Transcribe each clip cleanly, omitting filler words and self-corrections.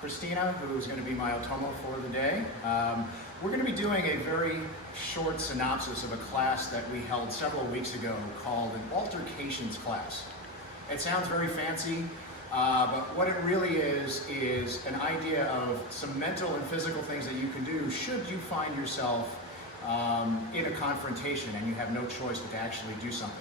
Christina, who's going to be my otomo for the day. We're going to be doing a very short synopsis of a class that we held several weeks ago called an Altercations class. It sounds very fancy, but what it really is an idea of some mental and physical things that you can do should you find yourself in a confrontation and you have no choice but to actually do something.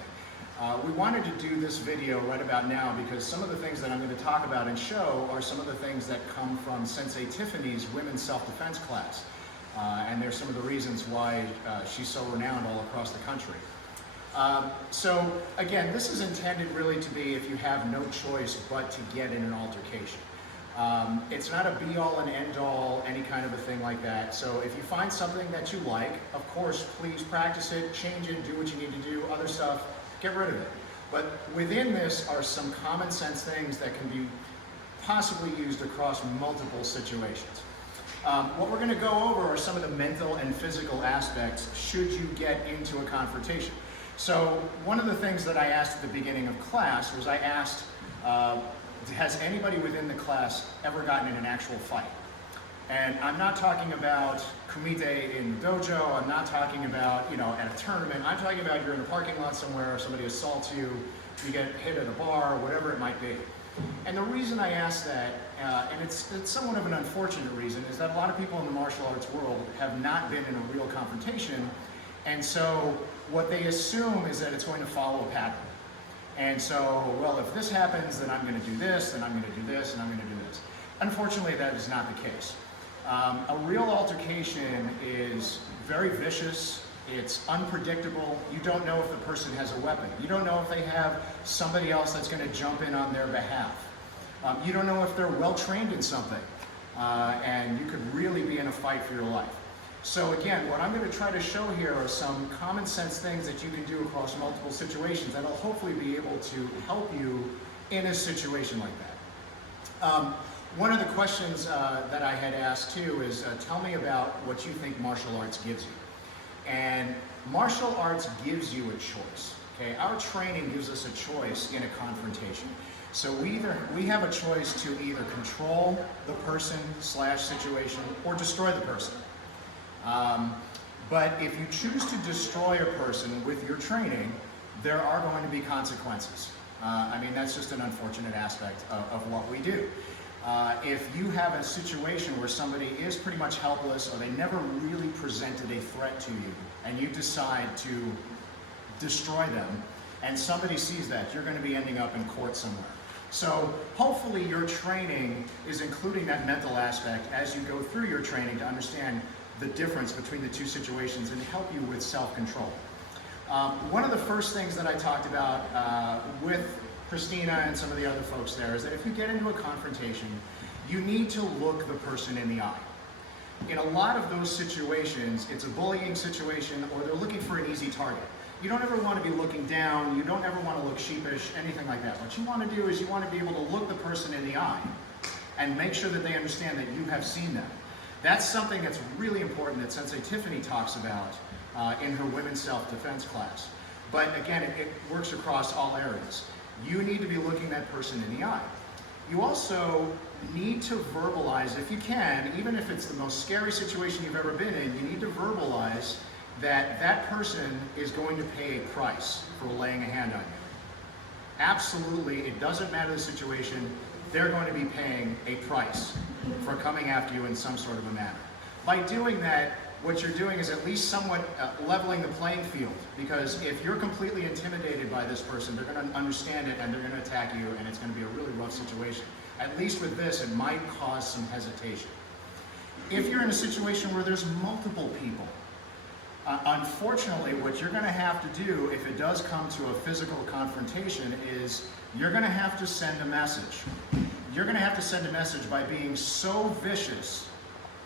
We wanted to do this video right about now because some of the things that I'm going to talk about and show are some of the things that come from Sensei Tiffany's women's self-defense class. And they're some of the reasons why she's so renowned all across the country. So again, this is intended really to be if you have no choice but to get in an altercation. It's not a be-all and end-all, any kind of a thing like that. So if you find something that you like, of course, please practice it, change it, do what you need to do, other stuff, get rid of it. But within this are some common sense things that can be possibly used across multiple situations. What we're going to go over are some of the mental and physical aspects should you get into a confrontation. So one of the things that I asked at the beginning of class was I asked, has anybody within the class ever gotten in an actual fight? And I'm not talking about kumite in the dojo, I'm not talking about, at a tournament, I'm talking about you're in a parking lot somewhere, somebody assaults you, you get hit at a bar, whatever it might be. And the reason I ask that, and it's somewhat of an unfortunate reason, is that a lot of people in the martial arts world have not been in a real confrontation, and so what they assume is that it's going to follow a pattern. And so, well, if this happens, then I'm going to do this, then I'm going to do this, and I'm going to do this. Unfortunately, that is not the case. A real altercation is very vicious, it's unpredictable, you don't know if the person has a weapon, you don't know if they have somebody else that's going to jump in on their behalf, you don't know if they're well trained in something, and you could really be in a fight for your life. So again, what I'm going to try to show here are some common sense things that you can do across multiple situations that'll hopefully be able to help you in a situation like that. One of the questions that I had asked too is, tell me about what you think martial arts gives you. And martial arts gives you a choice. Okay, our training gives us a choice in a confrontation. So we have a choice to either control the person / situation or destroy the person. But if you choose to destroy a person with your training, there are going to be consequences. I mean, that's just an unfortunate aspect of what we do. If you have a situation where somebody is pretty much helpless or they never really presented a threat to you and you decide to destroy them and somebody sees that, you're going to be ending up in court somewhere. So hopefully your training is including that mental aspect as you go through your training to understand the difference between the two situations and help you with self-control. One of the first things that I talked about with Christina and some of the other folks there is that if you get into a confrontation, you need to look the person in the eye. In a lot of those situations, it's a bullying situation or they're looking for an easy target. You don't ever want to be looking down, you don't ever want to look sheepish, anything like that. What you want to do is you want to be able to look the person in the eye and make sure that they understand that you have seen them. That's something that's really important that Sensei Tiffany talks about in her women's self-defense class. But again, it works across all areas. You need to be looking that person in the eye. You also need to verbalize, if you can, even if it's the most scary situation you've ever been in, you need to verbalize that that person is going to pay a price for laying a hand on you. Absolutely, it doesn't matter the situation, they're going to be paying a price for coming after you in some sort of a manner. By doing that, what you're doing is at least somewhat leveling the playing field, because if you're completely intimidated by this person, they're going to understand it and they're going to attack you and it's going to be a really rough situation. At least with this, it might cause some hesitation. If you're in a situation where there's multiple people, unfortunately, what you're going to have to do if it does come to a physical confrontation is you're going to have to send a message. You're going to have to send a message by being so vicious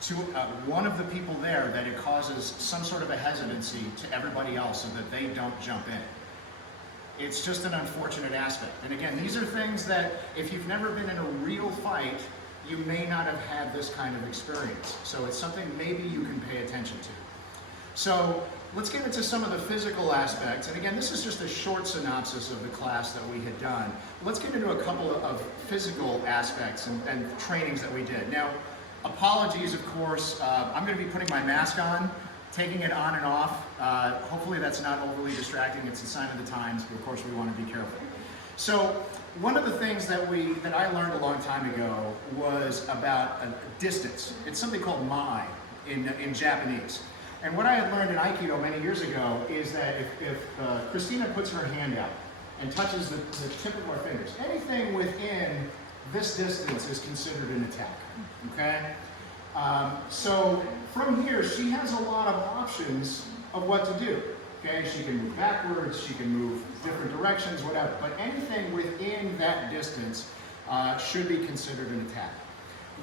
to one of the people there that it causes some sort of a hesitancy to everybody else so that they don't jump in. It's just an unfortunate aspect. And again, these are things that if you've never been in a real fight, you may not have had this kind of experience. So it's something maybe you can pay attention to. So let's get into some of the physical aspects. And again, this is just a short synopsis of the class that we had done. Let's get into a couple of physical aspects and trainings that we did. Now, apologies, of course. I'm going to be putting my mask on, taking it on and off. Hopefully that's not overly distracting. It's a sign of the times, but of course we want to be careful. So one of the things that I learned a long time ago was about distance. It's something called mai in Japanese. And what I had learned in Aikido many years ago is that if Christina puts her hand out and touches the tip of our fingers, anything within this distance is considered an attack, okay? So from here, she has a lot of options of what to do, okay? She can move backwards, she can move different directions, whatever, but anything within that distance should be considered an attack.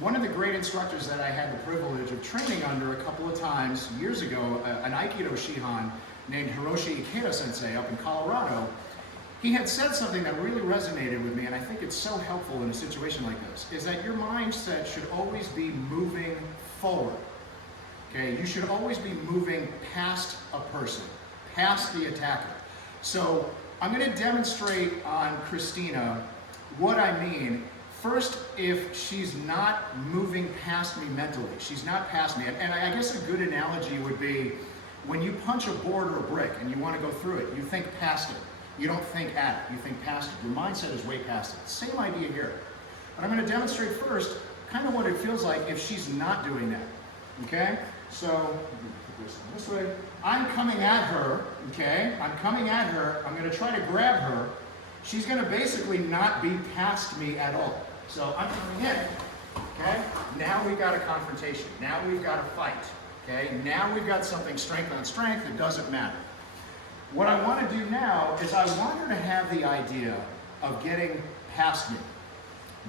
One of the great instructors that I had the privilege of training under a couple of times years ago, an Aikido Shihan named Hiroshi Ikeda Sensei up in Colorado, he had said something that really resonated with me, and I think it's so helpful in a situation like this, is that your mindset should always be moving forward. Okay, you should always be moving past a person, past the attacker. So I'm going to demonstrate on Christina what I mean. First, if she's not moving past me mentally, she's not past me, and I guess a good analogy would be when you punch a board or a brick and you want to go through it, you think past it. You don't think at it, you think past it. Your mindset is way past it. Same idea here. But I'm going to demonstrate first kind of what it feels like if she's not doing that. Okay? So, put this way. I'm coming at her, okay? I'm coming at her. I'm going to try to grab her. She's going to basically not be past me at all. So I'm coming in, okay? Now we've got a confrontation. Now we've got a fight, okay? Now we've got something strength on strength. It doesn't matter. What I want to do now is I want her to have the idea of getting past me.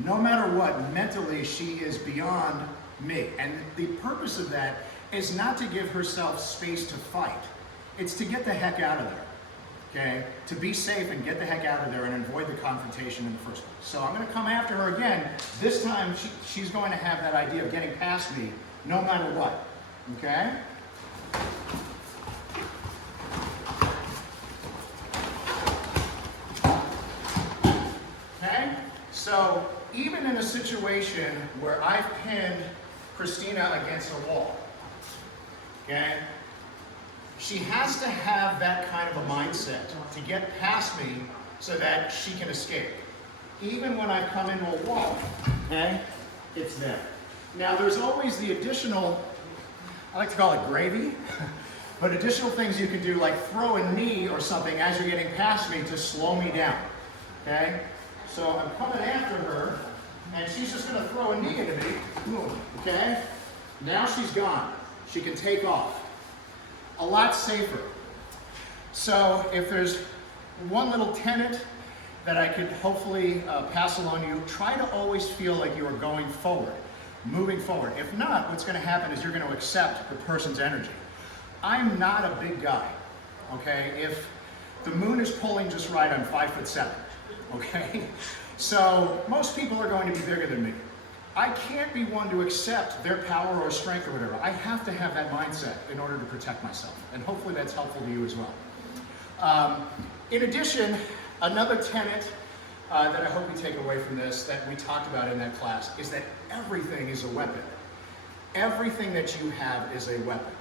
No matter what, mentally she is beyond me. And the purpose of that is not to give herself space to fight. It's to get the heck out of there. Okay, to be safe and get the heck out of there and avoid the confrontation in the first place. So I'm going to come after her again. This time she's going to have that idea of getting past me no matter what. Okay? Okay? So even in a situation where I've pinned Christina against a wall, okay? She has to have that kind of a mindset to get past me so that she can escape. Even when I come into a wall, okay, it's there. Now there's always the additional, I like to call it gravy, but additional things you can do like throw a knee or something as you're getting past me to slow me down, okay? So I'm coming after her and she's just gonna throw a knee into me, boom, okay? Now she's gone, she can take off. A lot safer. So if there's one little tenet that I could hopefully pass along to you, try to always feel like you are going forward, moving forward. If not, what's going to happen is you're going to accept the person's energy. I'm not a big guy, okay? If the moon is pulling just right, I'm 5'7", okay? So most people are going to be bigger than me. I can't be one to accept their power or strength or whatever. I have to have that mindset in order to protect myself. And hopefully that's helpful to you as well. In addition, another tenet that I hope you take away from this that we talked about in that class is that everything is a weapon. Everything that you have is a weapon,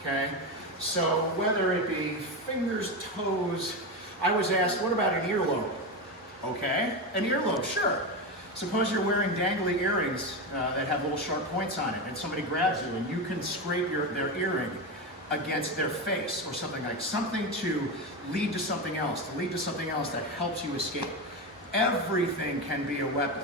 okay? So whether it be fingers, toes, I was asked, what about an earlobe? Okay, an earlobe, sure. Suppose you're wearing dangly earrings that have little sharp points on it and somebody grabs you and you can scrape their earring against their face or something to lead to something else, that helps you escape. Everything can be a weapon.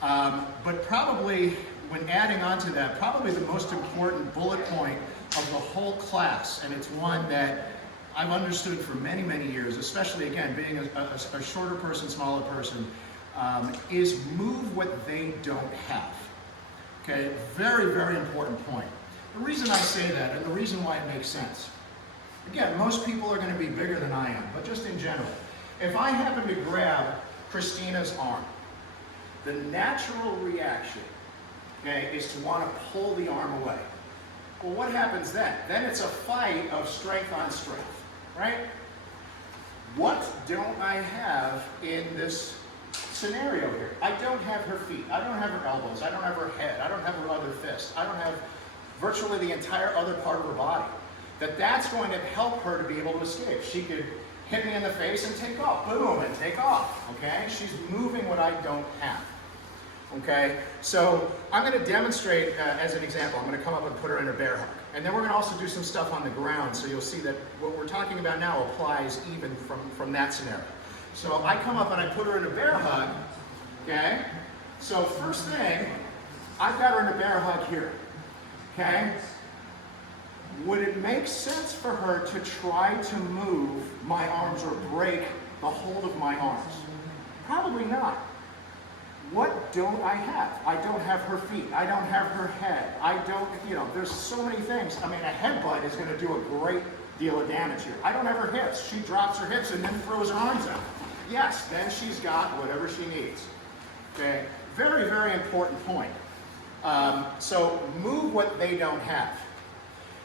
But probably, when adding on to that, probably the most important bullet point of the whole class, and it's one that I've understood for many, many years, especially again, being a shorter person, smaller person, is move what they don't have. Okay, very, very important point. The reason I say that, and the reason why it makes sense, again, most people are going to be bigger than I am, but just in general, if I happen to grab Christina's arm, the natural reaction, okay, is to want to pull the arm away. Well, what happens then? Then it's a fight of strength on strength, right? What don't I have in this scenario here? I don't have her feet. I don't have her elbows. I don't have her head. I don't have her other fist. I don't have virtually the entire other part of her body. That's going to help her to be able to escape. She could hit me in the face and take off. Boom, and take off, okay? She's moving what I don't have, okay? So I'm going to demonstrate as an example. I'm going to come up and put her in a bear hug. And then we're going to also do some stuff on the ground, so you'll see that what we're talking about now applies even from that scenario. So I come up and I put her in a bear hug, okay? So first thing, I've got her in a bear hug here, okay? Would it make sense for her to try to move my arms or break the hold of my arms? Probably not. What don't I have? I don't have her feet. I don't have her head. I don't, there's so many things. I mean, a headbutt is going to do a great deal of damage here. I don't have her hips. She drops her hips and then throws her arms out. Yes, then she's got whatever she needs. Okay, very, very important point. So move what they don't have.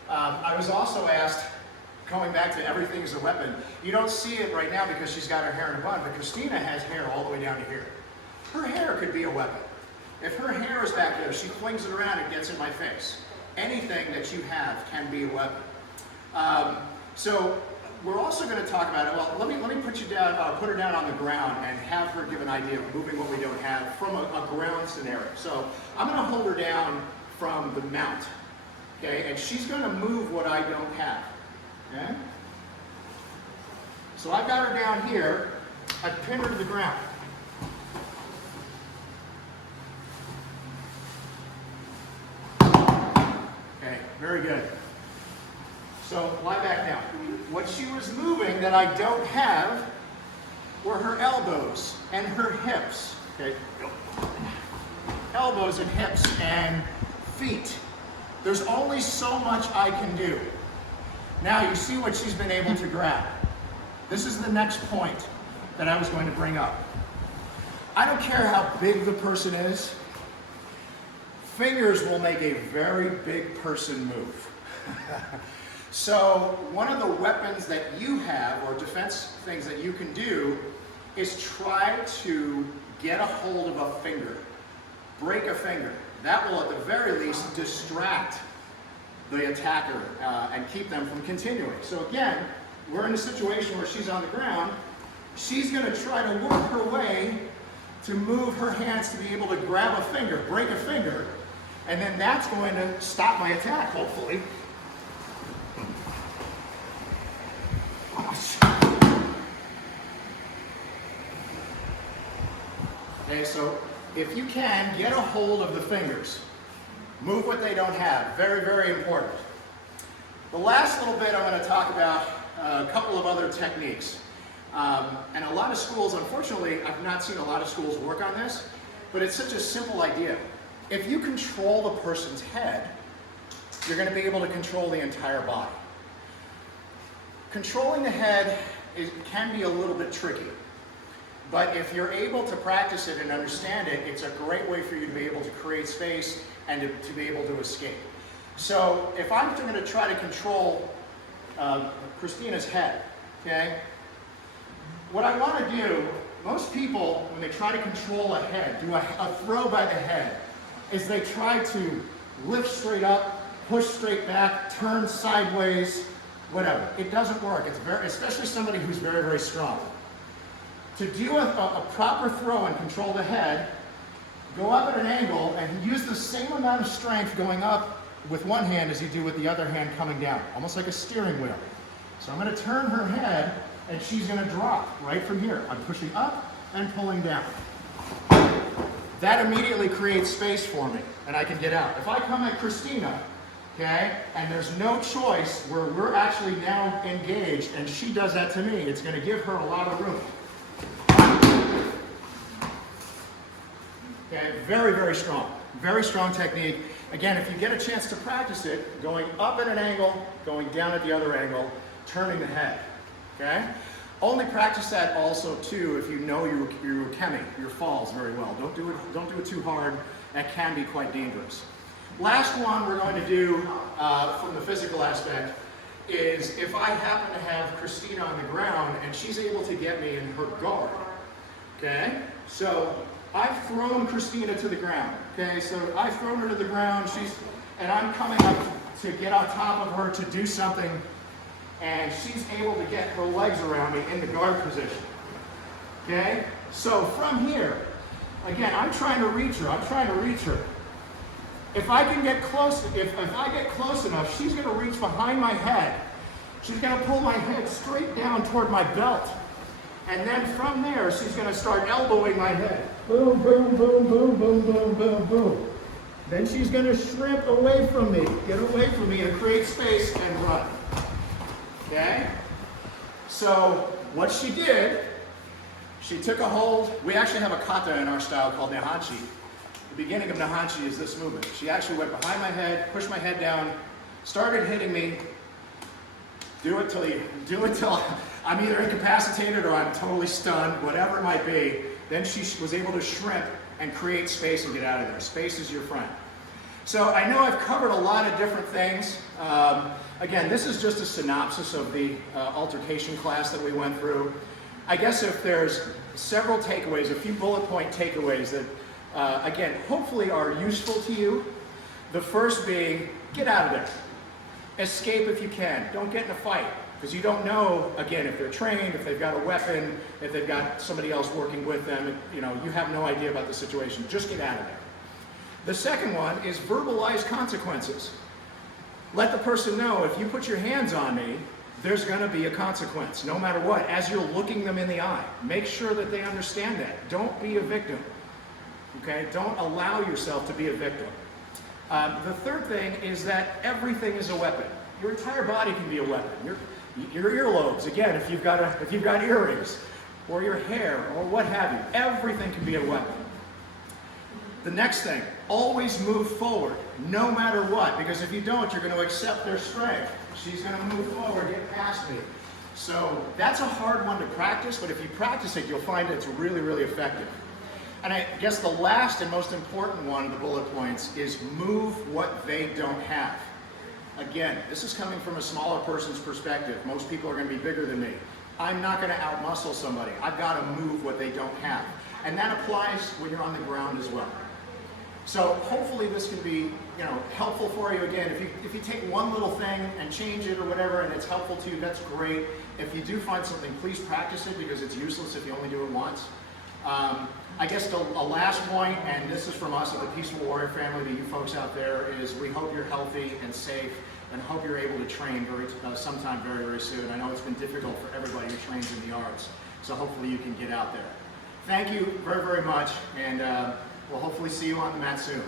I was also asked, going back to everything is a weapon, you don't see it right now because she's got her hair in a bun, but Christina has hair all the way down to here. Her hair could be a weapon. If her hair is back there, she flings it around and gets in my face. Anything that you have can be a weapon. So we're also going to talk about it. Well, let me put you down, put her down on the ground and have her give an idea of moving what we don't have from a ground scenario. So I'm going to hold her down from the mount, okay? And she's going to move what I don't have, okay? So I've got her down here. I've pinned her to the ground. Okay, very good. So lie back down. What she was moving that I don't have were her elbows and her hips. Okay, elbows and hips and feet. There's only so much I can do. Now you see what she's been able to grab. This is the next point that I was going to bring up. I don't care how big the person is. Fingers will make a very big person move. So one of the weapons that you have, or defense things that you can do, is try to get a hold of a finger. Break a finger. That will at the very least distract the attacker and keep them from continuing. So again, we're in a situation where she's on the ground. She's going to try to work her way to move her hands to be able to grab a finger, break a finger, and then that's going to stop my attack, hopefully. Okay, so if you can, get a hold of the fingers. Move what they don't have. Very, very important. The last little bit I'm going to talk about a couple of other techniques. And a lot of schools, unfortunately, I've not seen a lot of schools work on this, but it's such a simple idea. If you control the person's head, you're going to be able to control the entire body. Controlling the head can be a little bit tricky, but if you're able to practice it and understand it, it's a great way for you to be able to create space and to be able to escape. So if I'm going to try to control Christina's head, okay, what I want to do, most people, when they try to control a head, do a throw by the head, is they try to lift straight up, push straight back, turn sideways, whatever. It doesn't work. It's especially somebody who's very, very strong. To do a proper throw and control the head, go up at an angle and use the same amount of strength going up with one hand as you do with the other hand coming down, almost like a steering wheel. So I'm going to turn her head and she's going to drop right from here. I'm pushing up and pulling down. That immediately creates space for me and I can get out. If I come at Christina, okay, and there's no choice where we're actually now engaged and she does that to me, it's going to give her a lot of room. Okay, very, very strong technique. Again, if you get a chance to practice it, going up at an angle, going down at the other angle, turning the head, okay? Only practice that also too if you know your ukemi, your falls very well. Don't do it too hard. That can be quite dangerous. Last one we're going to do from the physical aspect is if I happen to have Christina on the ground and she's able to get me in her guard. Okay, so I've thrown Christina to the ground. Okay, so I've thrown her to the ground, and I'm coming up to get on top of her to do something, and she's able to get her legs around me in the guard position. Okay, so from here, again, I'm trying to reach her. If I can get close, if I get close enough, she's going to reach behind my head. She's going to pull my head straight down toward my belt. And then from there, she's going to start elbowing my head. Boom, boom, boom, boom, boom, boom, boom, boom. Then she's going to shrimp away from me, get away from me and create space and run. Okay? So what she did, she took a hold. We actually have a kata in our style called Nihonchi. The beginning of Nihonchi is this movement. She actually went behind my head, pushed my head down, started hitting me. Do it till I'm either incapacitated or I'm totally stunned, whatever it might be. Then she was able to shrimp and create space and get out of there. Space is your friend. So I know I've covered a lot of different things. Again, this is just a synopsis of the altercation class that we went through. I guess if there's several takeaways, a few bullet point takeaways that, again, hopefully are useful to you. The first being, get out of there. Escape if you can. Don't get in a fight, because you don't know, again, if they're trained, if they've got a weapon, if they've got somebody else working with them. You have no idea about the situation. Just get out of there. The second one is verbalize consequences. Let the person know, if you put your hands on me, there's going to be a consequence, no matter what, as you're looking them in the eye. Make sure that they understand that. Don't be a victim. Okay? Don't allow yourself to be a victim. The third thing is that everything is a weapon. Your entire body can be a weapon. Your earlobes, again, if you've got earrings, or your hair, or what have you, everything can be a weapon. The next thing, always move forward, no matter what, because if you don't, you're going to accept their strength. She's going to move forward, get past me. So that's a hard one to practice, but if you practice it, you'll find it's really, really effective. And I guess the last and most important one of the bullet points is move what they don't have. Again, this is coming from a smaller person's perspective. Most people are going to be bigger than me. I'm not going to outmuscle somebody. I've got to move what they don't have. And that applies when you're on the ground as well. So hopefully this can be helpful for you. Again, if you take one little thing and change it or whatever and it's helpful to you, that's great. If you do find something, please practice it, because it's useless if you only do it once. I guess a last point, and this is from us at the Peaceful Warrior family to you folks out there, is we hope you're healthy and safe and hope you're able to train sometime very, very soon. I know it's been difficult for everybody who trains in the arts, so hopefully you can get out there. Thank you very, very much, and we'll hopefully see you on the mat soon.